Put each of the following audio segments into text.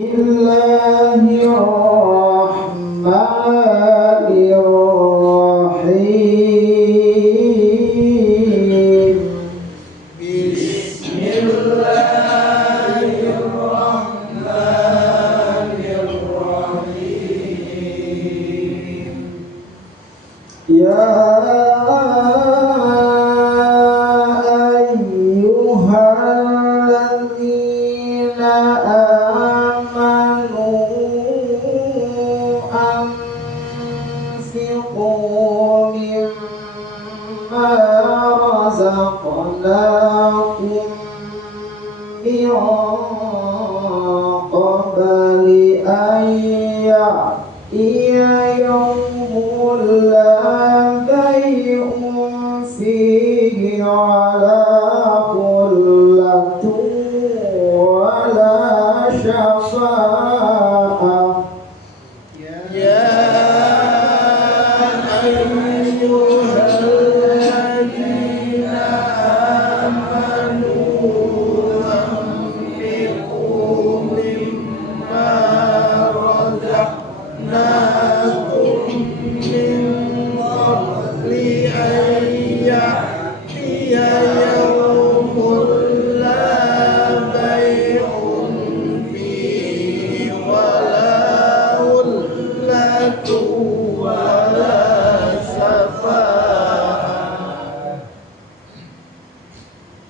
Bismillahirrahmanirrahim. Ya ayyuhalladzina amanu anfiqu mimma razaqnakum min qabli an ya'tiya yawmun la bay'un fihi wala qullatun wala syafa'ah.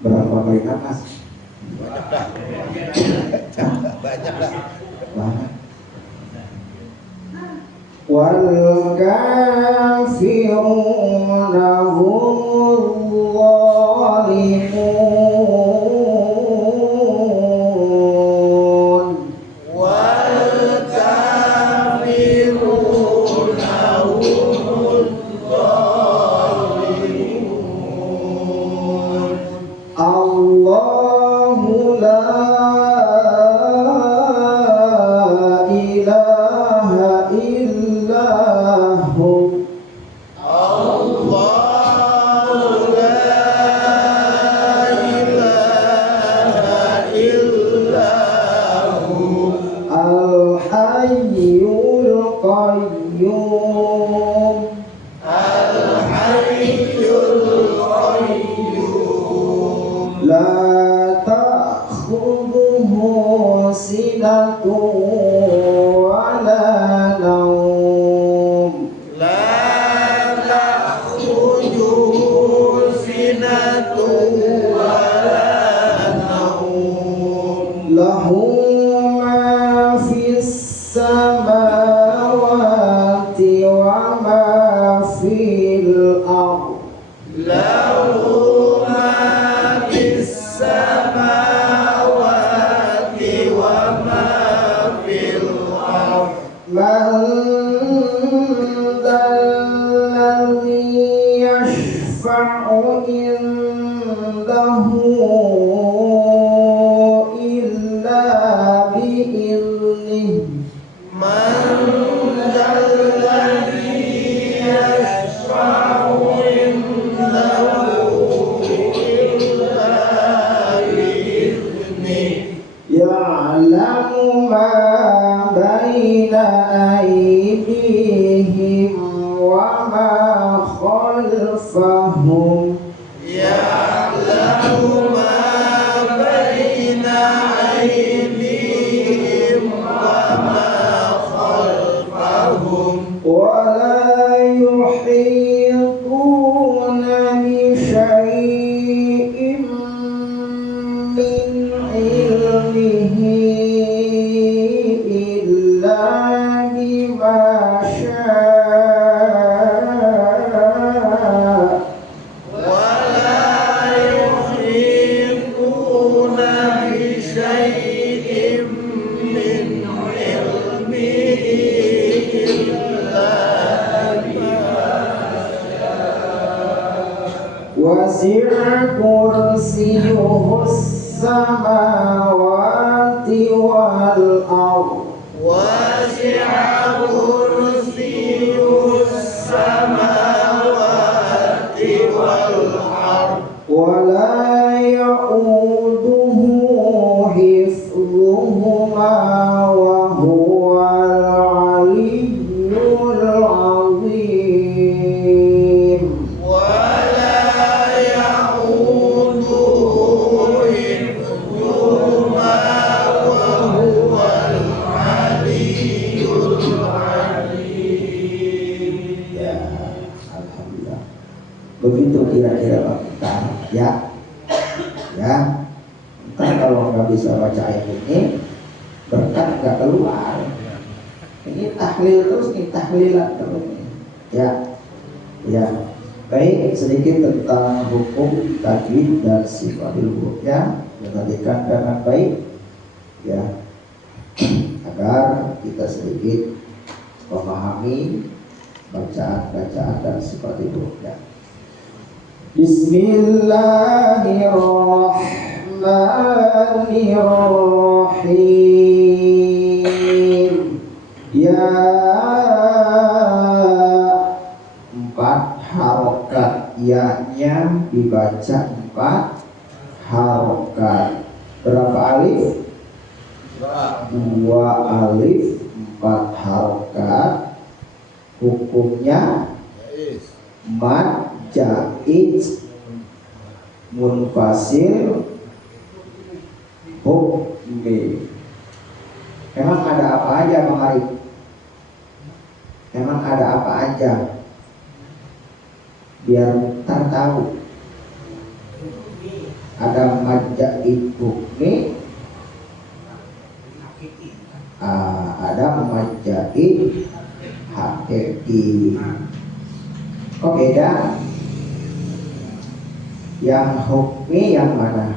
Berapa mereka mas? Banyak dah. Wal kafiruna humul zalimun. Wal kafiruna humul zalimun. Allahu la ilaha illahu. Allahu la ilaha illahu. Al-hayyul qayyum. Al-hayyul qayyum. La ta'khudhuhu sinatun wa la nawm. La ta'khudhuhu sinatun wa la nawm. Lahu ma fis samawati wa ma fil ardh. Lahu ma fis samawati wa ma fil ardh. Man dzalladzi yashfa'u indahu illa bi'idhnihi. Man dzalladzi yashfa'u indahu illa bi'idhnihi. Ya'lamu ma baina aydihim wa ma khalfahum. Ya'lamu ma baina aydihim wa ma khalfahum. Wa la yuhituna bi syai'in min ilmihi illa bima syaa. Wa la yuhituna bi syai'in min ilmihi illa bima syaa. Wasi'a kursiyyuhus samawati wal ardh. Wasi'a kursiyyuhus samawati wal ardh. Wa la ya'uduhu hifdhuhuma wa kan nggak keluar. Ini tahlil terus, ini tahlilan terus. Ya, ya. Baik, sedikit tentang hukum tajwid dan sifatul huruf ya. Perhatikan dengan baik, ya, agar kita sedikit memahami bacaan-bacaan dan sifatul hurufnya. Bismillahirrahmanirrahim. Ya, 4 harokat, ya-nya dibaca 4 harokat. Berapa alif? 2 alif, 4 harokat. Hukumnya mad, jaid, munfasil, hukmi. Emang ada apa aja Bang Arif? Emang ada apa aja? Biar Mukhtar tahu. Ada mad, jaid, hukmi. Ada mad, jaid, hakiki. Kok beda? Yang hukmi yang mana?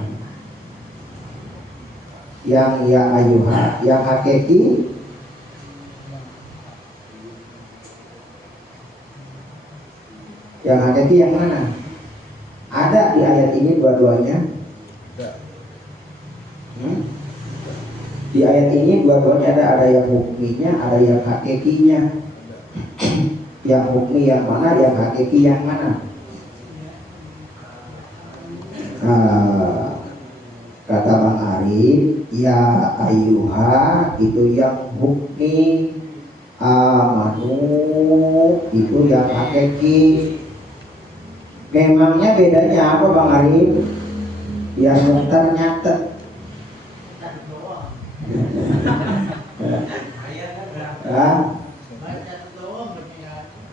Yang ya ayuha, yang hakiki yang mana? Ada di ayat ini dua-duanya? Di ayat ini dua-duanya ada yang hukminya, ada yang hakikinya. Yang hukmi yang mana, yang hakiki yang mana? Kata Bang Arif, ya ayuha itu yang hukmi, amanu itu yang hakiki. Memangnya bedanya apa Bang Arif? Biar Mukhtar nyatet.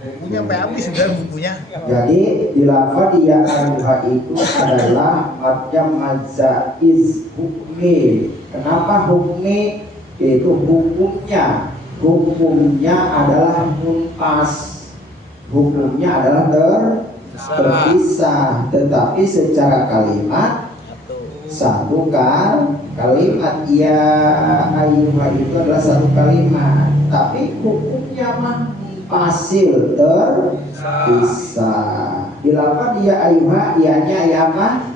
Bukunya sampai habis sudah bukunya. Jadi di lafaz ya ayuha itu adalah macam mazaiz hukmi. Kenapa hukmi? Itu hukumnya. Hukumnya adalah munpas. Hukumnya adalah terpisah. Tetapi secara kalimat satu kalimat ya ayuha itu adalah satu kalimat. Tapi hukumnya mah pasil terpisah. Di lafaz ya ayuha, ianya ya apa?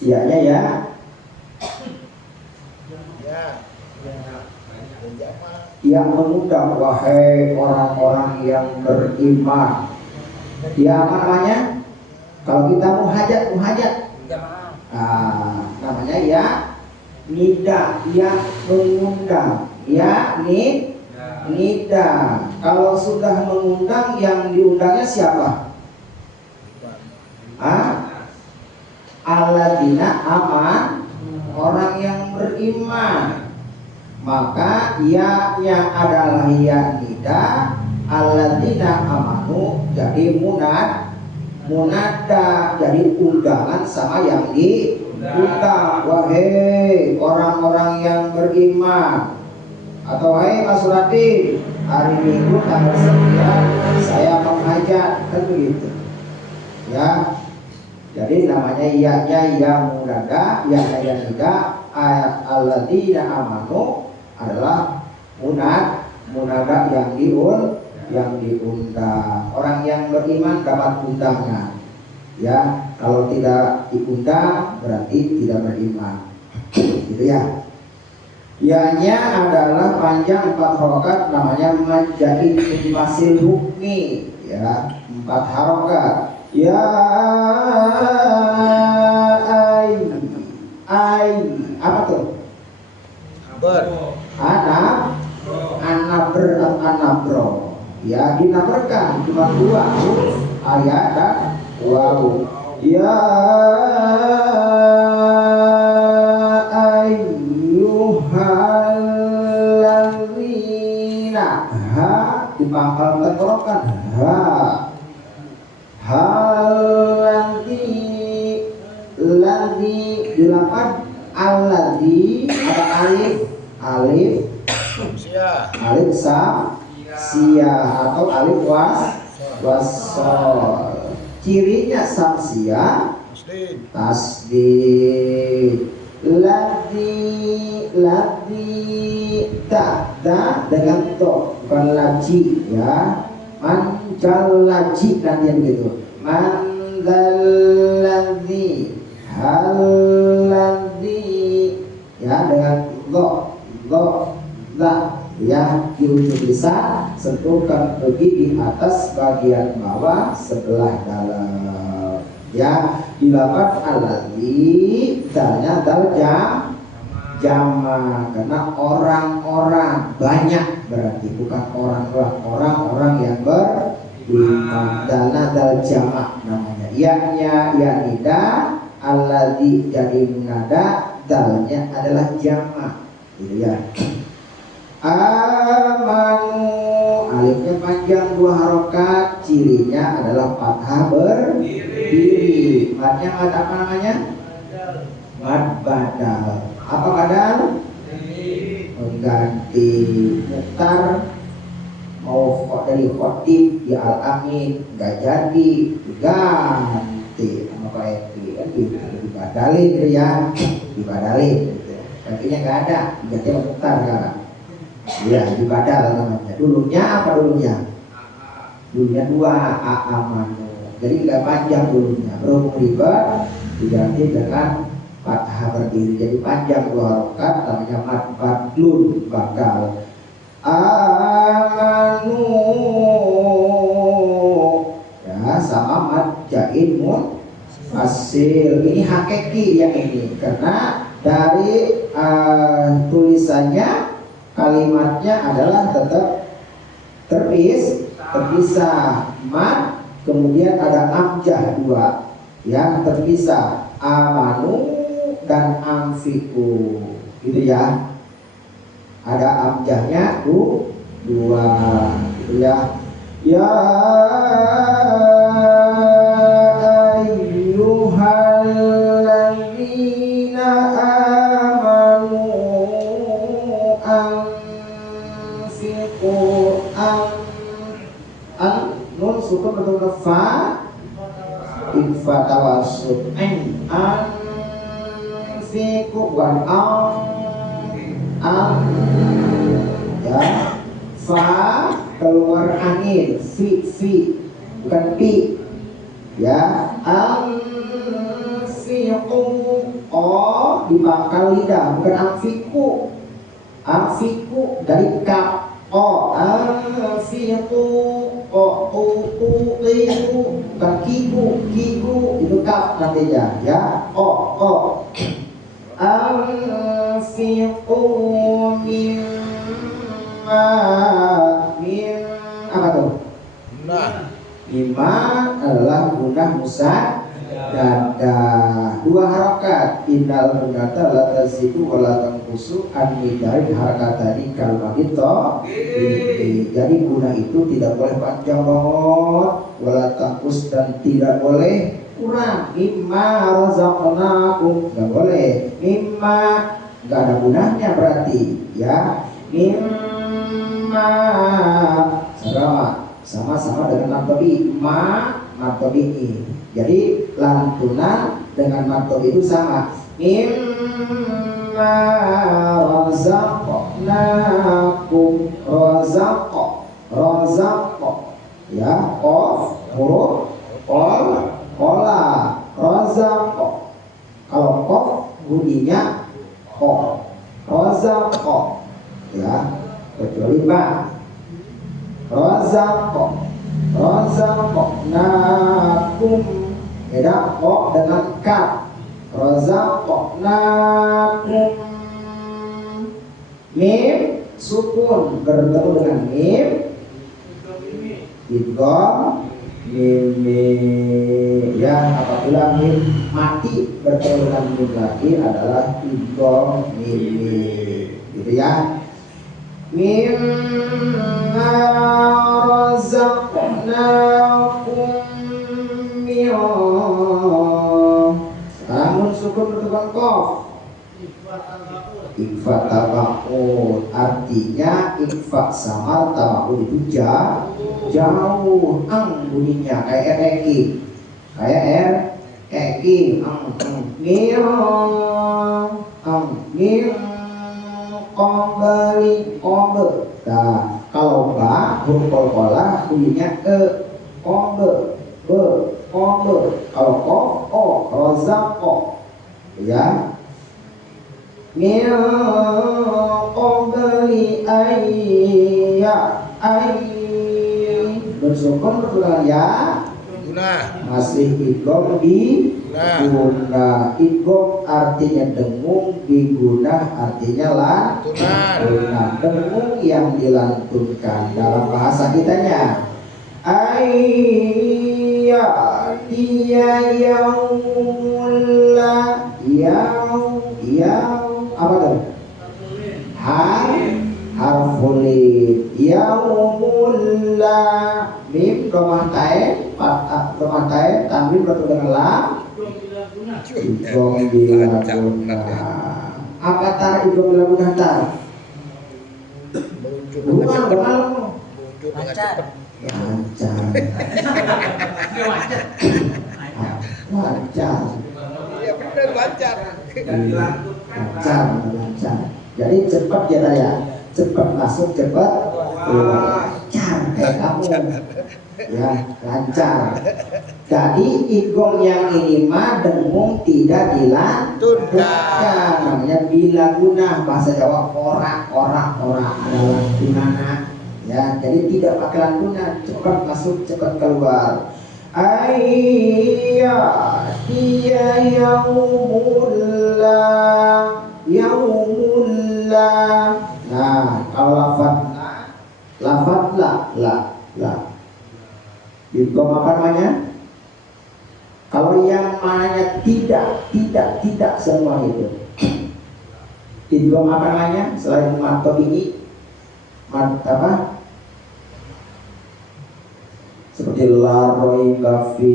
Ianya ya. Yang mengundang wahai orang-orang yang beriman. Ya apa namanya? Kalau kita muhajat, namanya ya nida, ya mengundang. Ya nida. Kalau sudah mengundang, yang diundangnya siapa? Alladzina aman, orang yang beriman. Maka ya-nya adalah ya nida, alladzina amanu jadi munada, jadi undangan sama yang diundang. Wahai orang-orang yang beriman, atau wahai Mas Surati, hari Minggu tanggal 9 saya menghajat, kan begitu ya. Jadi namanya iya-nya yang munada, iya-nya yang nida, alladzina amanu adalah munada yang diundang. Orang yang beriman dapat undangan. Ya, kalau tidak diundang berarti tidak beriman. Gitu ya. Ianya adalah panjang 4 harokat, namanya menjadi fasil hukmi. Ya, 4 harokat. Ya ay apa tuh? Anabro. Ya, dinamerkan cuma 2 huruf ayat dan waw. Ya ayyuhalladzina, ha dipangkal tenggorokan, ladzi dilapat Alladzi ada alif alif sia atau alif wasol. Cirinya samsia tasdid. Ladzi ta dengan to bukan laji ya. Mancal laji nanti begitu. Mandalladzi haladzi ya dengan lo la ya di ujung lisan sentuhkan pergi di atas bagian bawah sebelah dalam ya. Di lafaz alladzi dalnya dal jama karena orang-orang banyak berarti bukan orang-orang yang beriman. Dalnya dal jama namanya. Ya nida alladzi jadi munada, dalnya adalah jama gitu ya. Amanu alifnya panjang 2 harokat, cirinya adalah fathah berdiri. Madnya mad apa namanya? Mad badal. Apa badal? Mengganti. Mukhtar mau dari khotib di al-amin nggak jadi ganti sama Pak Eti kan gitu, dibadalin gitu ya, dibadalin gitu. Gantinya nggak ada, ganti Mukhtar kan. Ya, dibadal namanya. Dulunya apa dulunya? Dulunya 2 amanu. Jadi nggak panjang dulunya. Berhubung ribet diganti dengan fathah berdiri. Jadi panjang 2 harokat namanya mad badlun bakal. Amanu ya sama mad jain fasil. Ini hakiki yang ini karena dari tulisannya kalimatnya adalah tetap terpisah mad, kemudian ada amjah 2 yang terpisah amanu dan amfiku gitu ya. Ada amjahnya 2 gitu ya. Ya ayyuhalladzina amanu anfiqu nun sukun betul fa ifa tawassut anfiqu wan ya fa keluar angin fi bukan pi ya. Anfiqu di pangkal lidah bukan amfiku dari kap anfiqu bukan kiku itu kap nantinya ya. Anfiqu mimma apa tuh? Mimma adalah gunah musa dan 2 harokat. Innal gunata la tasiku wa la tanqusu an midari harakatani kalmah itu. Jadi guna itu tidak boleh panjang banget, wala tanqus dan tidak boleh kurang. Mimma razaqnakum enggak boleh. Mimma enggak ada gunanya berarti ya. Mimma sama-sama dengan matobi matobi. Jadi lantunan dengan matobi itu sama. Mimma razaqnakum razaq ya qaf huruf qola razaq. Kalau qaf bunyinya razaq ya, kecuali ba razaqnakum beda kok dengan kaf. Razaqnakum mim sukun bertemu dengan mim idgham mim ya. Apabila mim mati bertemu dengan mim lagi adalah idgham mim gitu ya. Mimma razaqnakum sekarang nun sukun bertukang qaf Ikfa tabaud artinya ikfa samar tabaud itu jauh bunyinya kayak eki ngir qombali qombe. Nah kalau ba huruf qalqalah bunyinya qombe qombe. Kalau qaf razaqo ya. Min qabli bersukun betul ya masih idgham di guna. Idgham artinya dengung, diguna artinya lantunan. Dengung yang dilantunkan dalam bahasa kitanya dia yaumula apa tuh? Harfulin yaumulla mim domah tae fathah domah tae tanwin bertemu dengan lam idgham bila guna. Apa tar idgham bila guna tar? Bukan lancar. Iya benar lancar. Lancar. Jadi cepat ya Raya, cepat masuk, cepat keluar. Lancar kayak kamu ya, lancar. Jadi idgham yang ini mah dengung tidak dilantunkan, namanya bila guna. Bahasa Jawa korak adalah tunana ya. Jadi tidak pakai lantunan, cepat masuk, cepat keluar. Dia yaumulla. Nah kalau lafad la idgham apa namanya? Kalau yang mananya tidak semua itu idgham apa namanya? Selain mad tabi'i, mad apa? Seperti la raiba fi,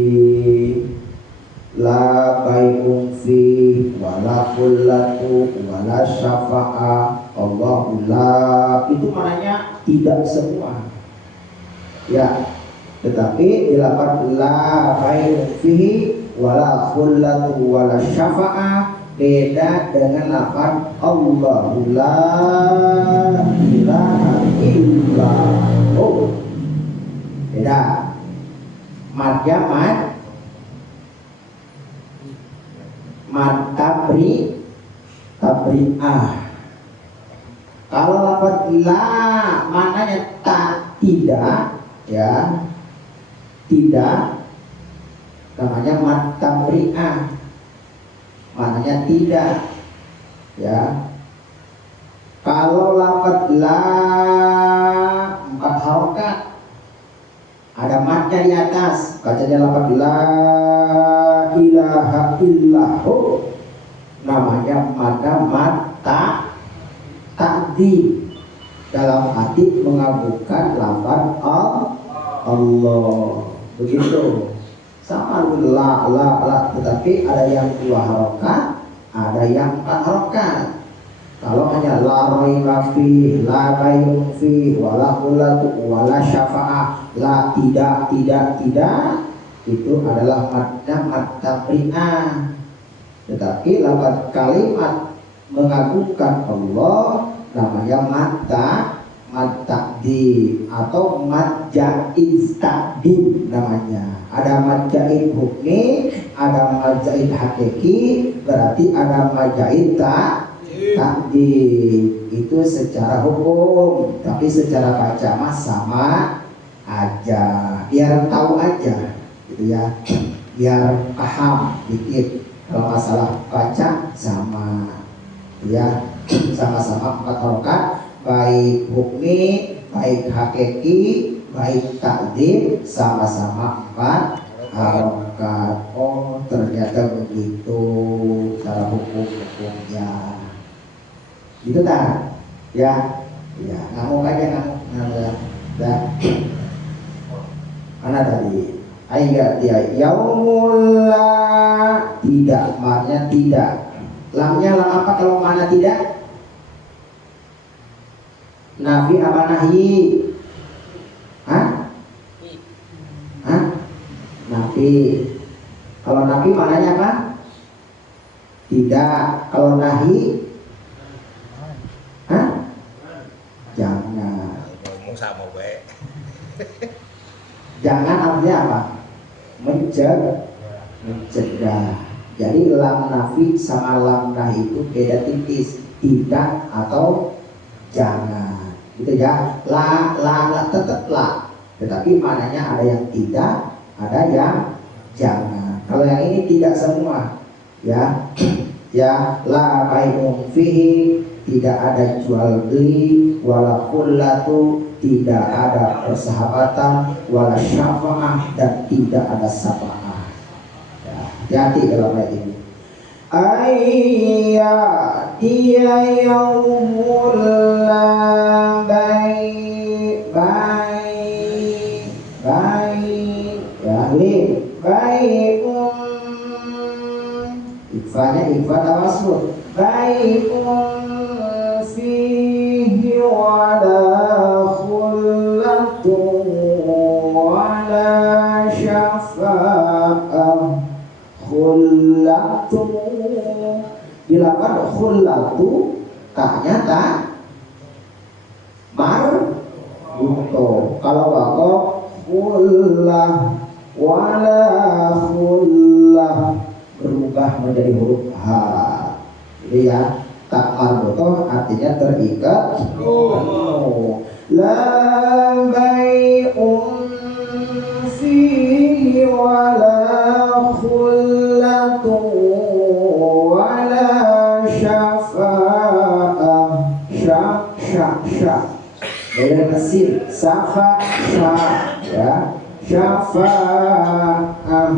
la bai'un fi, wala kullatu, wala syafa'a, Allahu la. Itu maknanya tidak semua ya, tetapi dilapar la bai'un fi, wala kullatu, wala syafa'a beda dengan lafaz Allahu la ilaha illallah. Beda. Madnya mad tabri'ah. Kalau lafaz la maknanya tidak ya, tidak, namanya mad tabri'ah, maknanya tidak ya. Kalau lafaz la 4 harokat, ada madnya di atas, bacanya lafaz la ilaha illahu, namanya mad ta'dhi, dalam arti mengagungkan lafaz Allah. Begitu. Sama la, tetapi ada yang 2 harokat, ada yang 4 harokat. Kalau hanya la raiba fi, la bai'un fi, wala qullatu, wala syafa'ah, la tidak, itu adalah madnya mad tabri'ah. Tetapi lafaz kalimat mengagungkan Allah namanya mad ta'dib atau mad jaiz ta'dib namanya. Ada mad jaiz hukmi, ada mad jaiz hakiki, berarti ada mad jaiz ta'dib. Itu secara hukum, tapi secara baca mah sama aja, biar tahu aja gitu ya, biar paham dikit. Kalau masalah baca sama ya, sama-sama 4 harokat, baik hukmi, baik hakiki, baik takdim, sama-sama 4 harokat. Oh ternyata begitu cara hukum-hukumnya. Gitu tak? Ya, ngamuk aja ya. Mana tadi? Ayat dia yaumul la, tidak, maknanya tidak. Lamnya lam apa kalau mana tidak? Nafi apa nahyi? Hah? Hah? Nafi. Kalau nafi mananya apa? Tidak. Kalau nahi? Hah? Jangan. Ngomong sama gue. Jangan artinya apa? Mencegah. Jadi lam nafi sama lam nahi itu beda tipis. Tidak atau jangan. Gitu ya. La tetap la. Tetapi mananya ada yang tidak, ada yang jangan. Kalau yang ini tidak semua, ya, ya la bai'un fihi, tidak ada jual beli, wala khullatu, tidak ada persahabatan, wala syafa'ah, dan tidak ada syafa'ah. Ya, hati-hati dalam ayat ini. Ayya dia yaumul la bai' ya bai'un, ikfanya ikfa tawasul, bai'un fihi wala khullatun wala syafa'ah. Khullatu, dilakukan khullatu, taknya tak marbuto. Kalau wakof khullah wala khullah, berubah menjadi huruf H. Jadi ya, tak marbuto artinya terikat. La bai'un fihi wala khullatu wala syafa'ah. Sya dari mesin safa sya, ya, syafa'ah,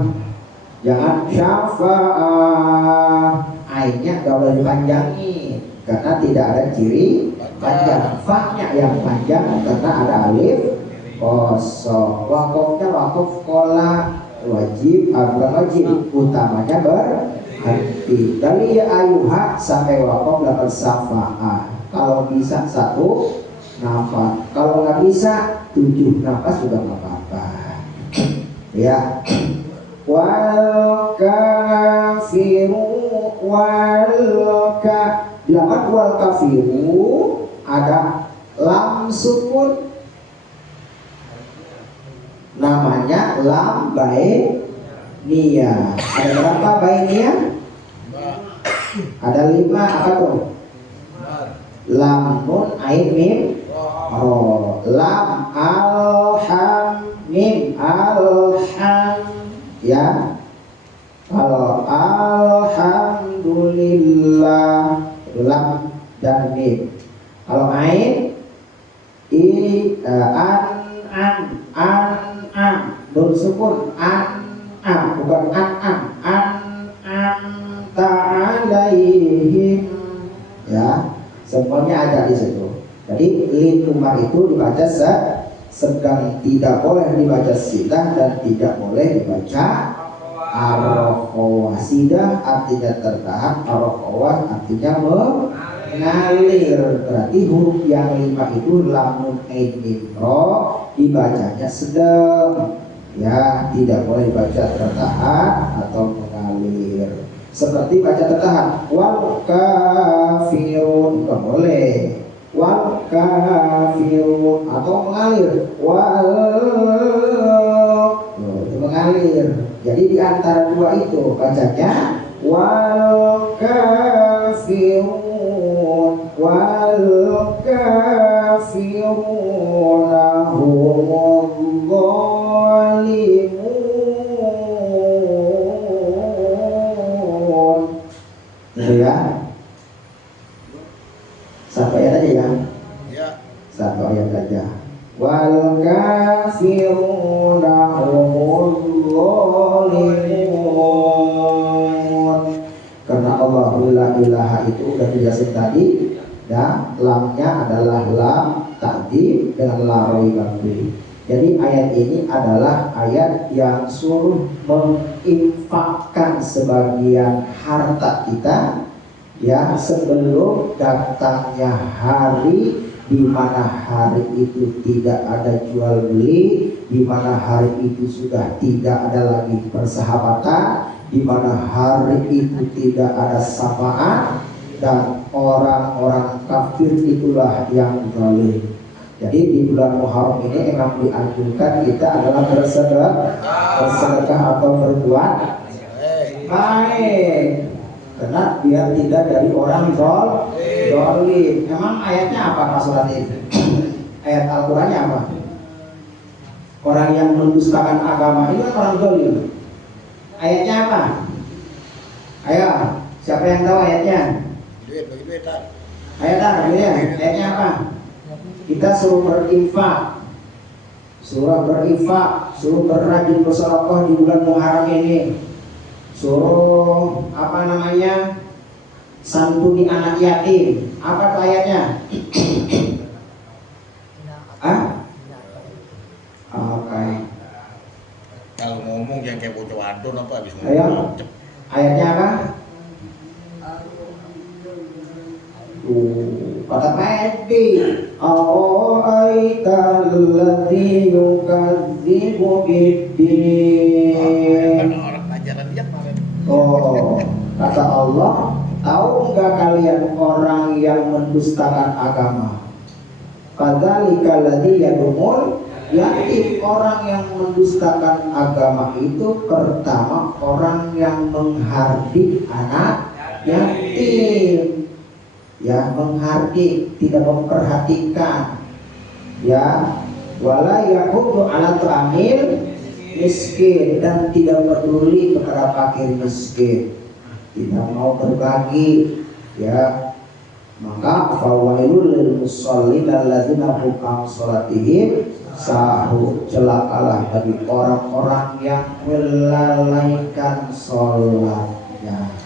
jangan syafa'ah. Ainnya gak boleh dipanjangi karena tidak ada ciri panjang. Fa-nya yang panjang karena ada alif kosong. Wakofnya wakof kola, wajib, bukan wajib, utamanya berhenti. Dari ayuha sampai wakof dapat safa'ah. Kalau bisa 1 nafas, kalau nggak bisa 7 nafas juga nggak apa-apa. Ya. Wal kafiru dilakukan wal kafiru, ada lam sukun, namanya lam bainiyah. Ada berapa bainiyah? Ada 5. Apa tuh? Lam nun ain mim ro, lam alham mim alham, ya. Kalau alhamdulillah lam dan mim. Kalau ain an nun sukun an bukan an ta'alaihim, ya. Semuanya ada di situ. Jadi lin umar itu dibaca sedang, tidak boleh dibaca sidah dan tidak boleh dibaca ar-rokhawah. Sidah artinya tertahan, ar-rokhawah artinya mengalir. Berarti huruf yang 5 itu lam nun ain mim ro dibacanya sedang, ya, tidak boleh dibaca tertahan atau mengalir. Seperti baca tertahan wal kafirun, nggak boleh. Wal kafirun atau mengalir wal, itu mengalir. Jadi di antara dua itu bacanya wal kafirun, wal kafirun humul zalimun. Ya, satu ayat aja ya. Ya. Satu ayat aja. Wal kafiruna humul zalimun. Karena Allahu la ilaha itu udah dijelasin tadi, dan lamnya adalah lam ta'dzim dengan la raiba fi. Jadi ayat ini adalah ayat yang suruh menginfakkan sebagian harta kita ya, sebelum datangnya hari di mana hari itu tidak ada jual beli, di mana hari itu sudah tidak ada lagi persahabatan, di mana hari itu tidak ada syafaat, dan orang-orang kafir itulah yang zalim. Jadi di bulan Muharram ini emang dianjurkan kita adalah bersedekah atau berbuat baik, karena biar tidak dari orang zalim. Emang ayatnya apa Pak Surat ini? Ayat Al-Qur'annya apa? Orang yang mendustakan agama itu kan orang zalim. Ayatnya apa? Ayo, siapa yang tahu ayatnya? Ayatnya apa? Kita suruh berinfak, suruh berrajin bersedekah di bulan Muharram ini, suruh santuni anak yatim. Apa tuh ayatnya? Oke. Kalau ngomong yang kayak bocah wadon apa habis ngomong. Ayo. Ayatnya apa? Kata Medi, Aro'aital ladzi yukadzibu biddin. Orang ajaran dia kemarin. Oh, kata Allah, tahu enggak kalian orang yang mendustakan agama? Fadzalika ladzi yadumul yatim. Orang yang mendustakan agama itu pertama orang yang menghardik anak yatim. Ya, menghardik, tidak memperhatikan, ya, wala yaqudu ala ta'amil miskin, dan tidak peduli kepada fakir miskin, tidak mau berbagi, ya. Maka fawailul lil musallin alladzina hum an salatihim sahun. Celakalah bagi orang-orang yang melalaikan salatnya.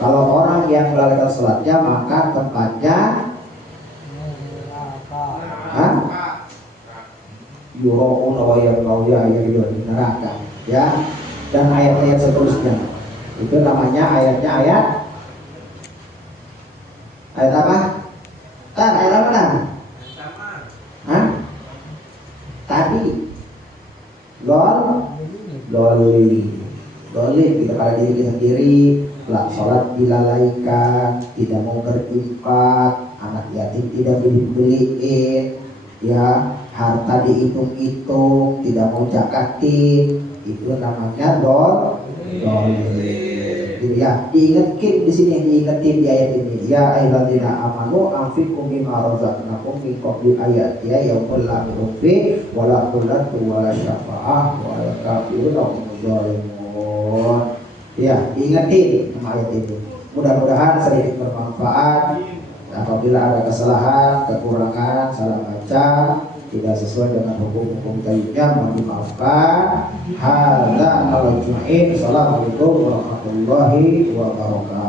Kalau orang yang melalaikan sholatnya, maka tempatnya yuro'una wa yabqawya di neraka, ya. Dan ayat-ayat seterusnya itu namanya ayat apa? Ayat apa? Tadi Dolim kita pada diri kita sendiri, sholat dilalaikan, tidak mau berinfak, anak yatim tidak dibeliin, ya, harta dihitung-hitung, tidak mau zakatin, itu namanya dolim. Ya, diingatkan di sini, diingetin di ayat ini. Ya ayyuhalladzina amanu anfiqu mimma razaqnakum min qabli ayatiya yaumul la bai'un fihi wala khullatun wala syafa'ah wal kafiruna hum dzalimun. Ya, diingetin sama ayat ini. Mudah-mudahan sedikit bermanfaat. Apabila ada kesalahan, kekurangan, salah baca, tidak sesuai dengan hukum-hukum tajwidnya, mohon dimaafkan. Hadza al-jum'in. Assalamualaikum warahmatullahi wabarakatuh.